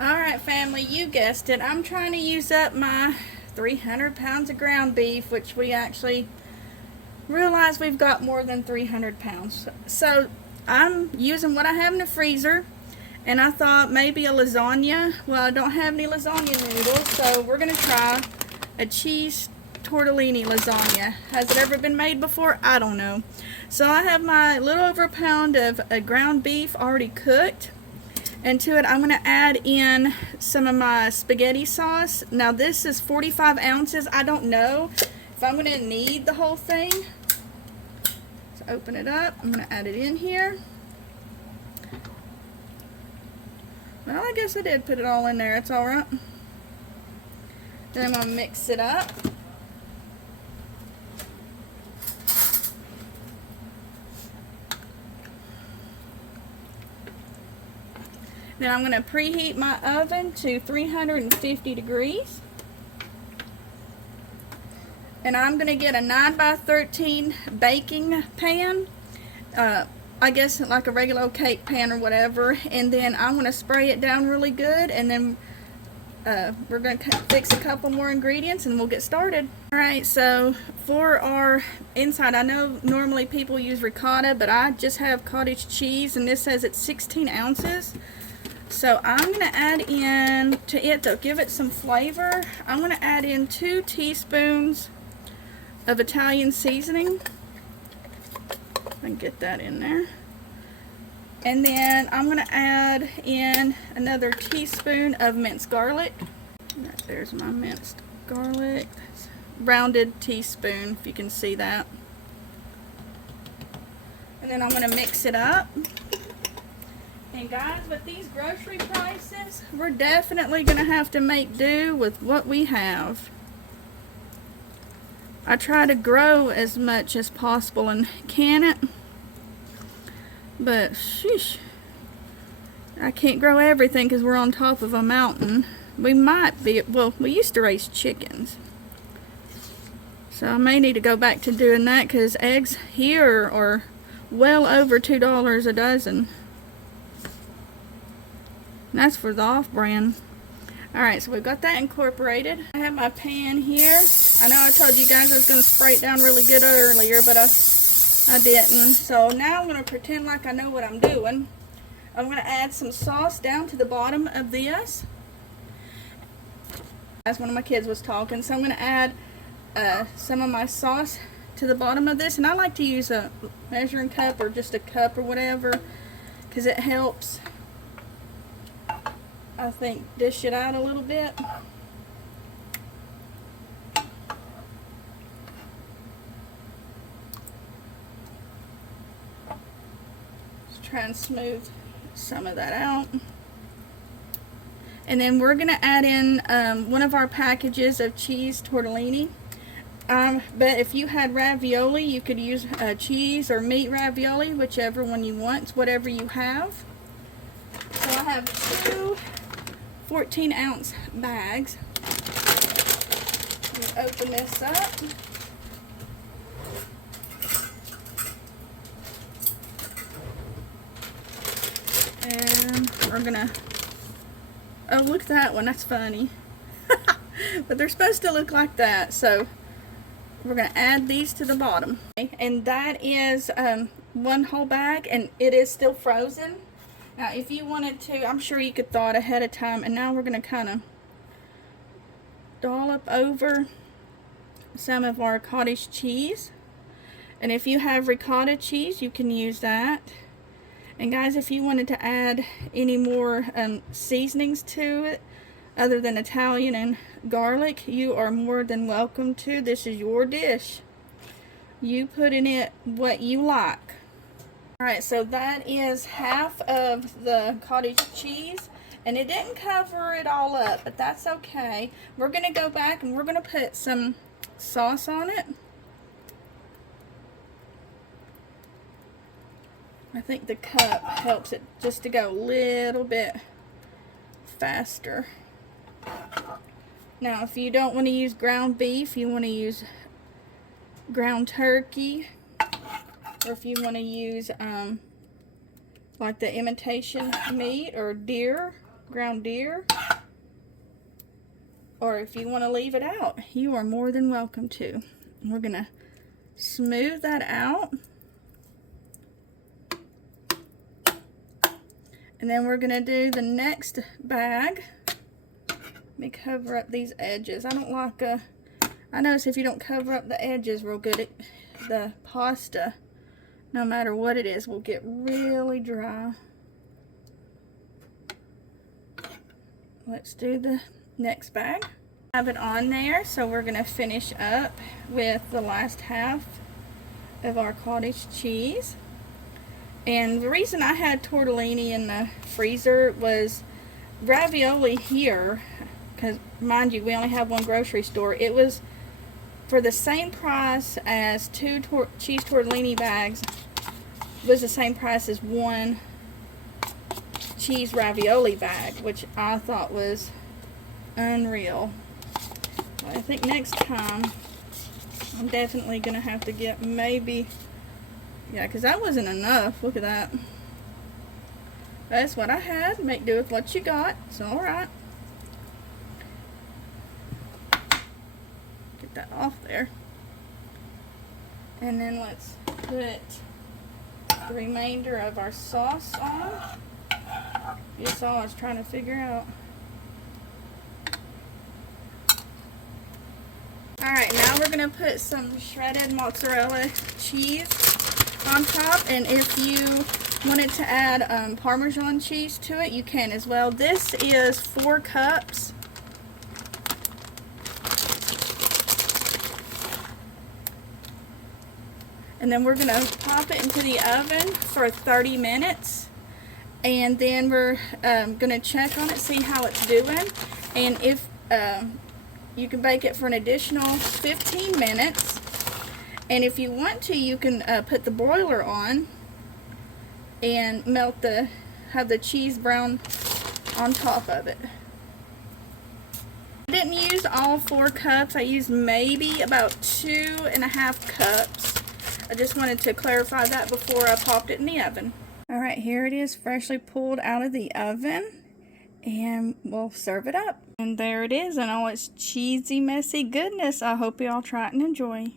Alright family, you guessed it. I'm trying to use up my 300 pounds of ground beef, which we actually realize we've got more than 300 pounds. So I'm using what I have in the freezer, and I thought maybe a lasagna. Well, I don't have any lasagna noodles, so we're going to try a cheese tortellini lasagna. Has it ever been made before? I don't know. So I have my little over a pound of ground beef already cooked. And to it, I'm going to add in some of my spaghetti sauce. Now this is 45 ounces. I don't know if I'm going to need the whole thing. So open it up. I'm going to add it in here. Well, I guess I did put it all in there. It's alright. Then I'm going to mix it up. Then I'm going to preheat my oven to 350 degrees. And I'm going to get a 9x13 baking pan. I guess like a regular cake pan or whatever. And then I'm going to spray it down really good. And then we're going to fix a couple more ingredients and we'll get started. Alright, so for our inside, I know normally people use ricotta, but I just have cottage cheese. And this says it's 16 ounces. So I'm going to add in, to it to give it some flavor, I'm going to add in 2 teaspoons of Italian seasoning. I can get that in there. And then I'm going to add in another teaspoon of minced garlic. Right, there's my minced garlic. Rounded teaspoon, if you can see that. And then I'm going to mix it up. And guys, with these grocery prices, we're definitely going to have to make do with what we have. I try to grow as much as possible and can it, but sheesh, I can't grow everything because we're on top of a mountain. We might be, well, we used to raise chickens. So I may need to go back to doing that because eggs here are well over $2 a dozen. And that's for the off-brand. Alright, so we've got that incorporated. I have my pan here. I know I told you guys I was going to spray it down really good earlier, but I didn't. So now I'm going to pretend like I know what I'm doing. I'm going to add some sauce down to the bottom of this. As one of my kids was talking, so I'm going to add some of my sauce to the bottom of this. And I like to use a measuring cup or just a cup or whatever, because it helps, I think, dish it out a little bit. Just try and smooth some of that out. And then we're going to add in one of our packages of cheese tortellini. But if you had ravioli, you could use cheese or meat ravioli, whichever one you want. It's whatever you have. So I have 2 14-ounce bags. Open this up. And we're gonna, oh, look at that one, that's funny. But they're supposed to look like that, so we're gonna add these to the bottom. And that is 1 whole bag, and it is still frozen. Now, if you wanted to, I'm sure you could thaw it ahead of time. And now we're going to kind of dollop over some of our cottage cheese. And if you have ricotta cheese, you can use that. And guys, if you wanted to add any more seasonings to it, other than Italian and garlic, you are more than welcome to. This is your dish. You put in it what you like. Alright, so that is half of the cottage cheese, and it didn't cover it all up, but that's okay. We're going to go back and we're going to put some sauce on it. I think the cup helps it just to go a little bit faster. Now, if you don't want to use ground beef, you want to use ground turkey. Or if you want to use like the imitation meat or deer, ground deer, or if you want to leave it out, you are more than welcome to. We're going to smooth that out. And then we're going to do the next bag. Let me cover up these edges. I don't like I notice if you don't cover up the edges real good, the pasta, no matter what it is, will get really dry. Let's do the next bag. Have it on there, so we're going to finish up with the last half of our cottage cheese. And the reason I had tortellini in the freezer was ravioli here, because mind you, we only have one grocery store. It was for the same price as two cheese tortellini bags, was the same price as one cheese ravioli bag, which I thought was unreal. I think next time I'm definitely gonna have to get maybe, yeah, because that wasn't enough. Look at that. That's what I had. Make do with what you got. It's alright. Get that off there. And then let's put the remainder of our sauce on. You saw I was trying to figure out. Alright, now we're going to put some shredded mozzarella cheese on top, and if you wanted to add Parmesan cheese to it, you can as well. This is 4 cups. And then we're going to pop it into the oven for 30 minutes. And then we're going to check on it, see how it's doing. And if you can bake it for an additional 15 minutes. And if you want to, you can put the broiler on and have the cheese brown on top of it. I didn't use all 4 cups. I used maybe about 2.5 cups. I just wanted to clarify that before I popped it in the oven. Alright, here it is, freshly pulled out of the oven. And we'll serve it up. And there it is in all its cheesy, messy goodness. I hope you all try it and enjoy.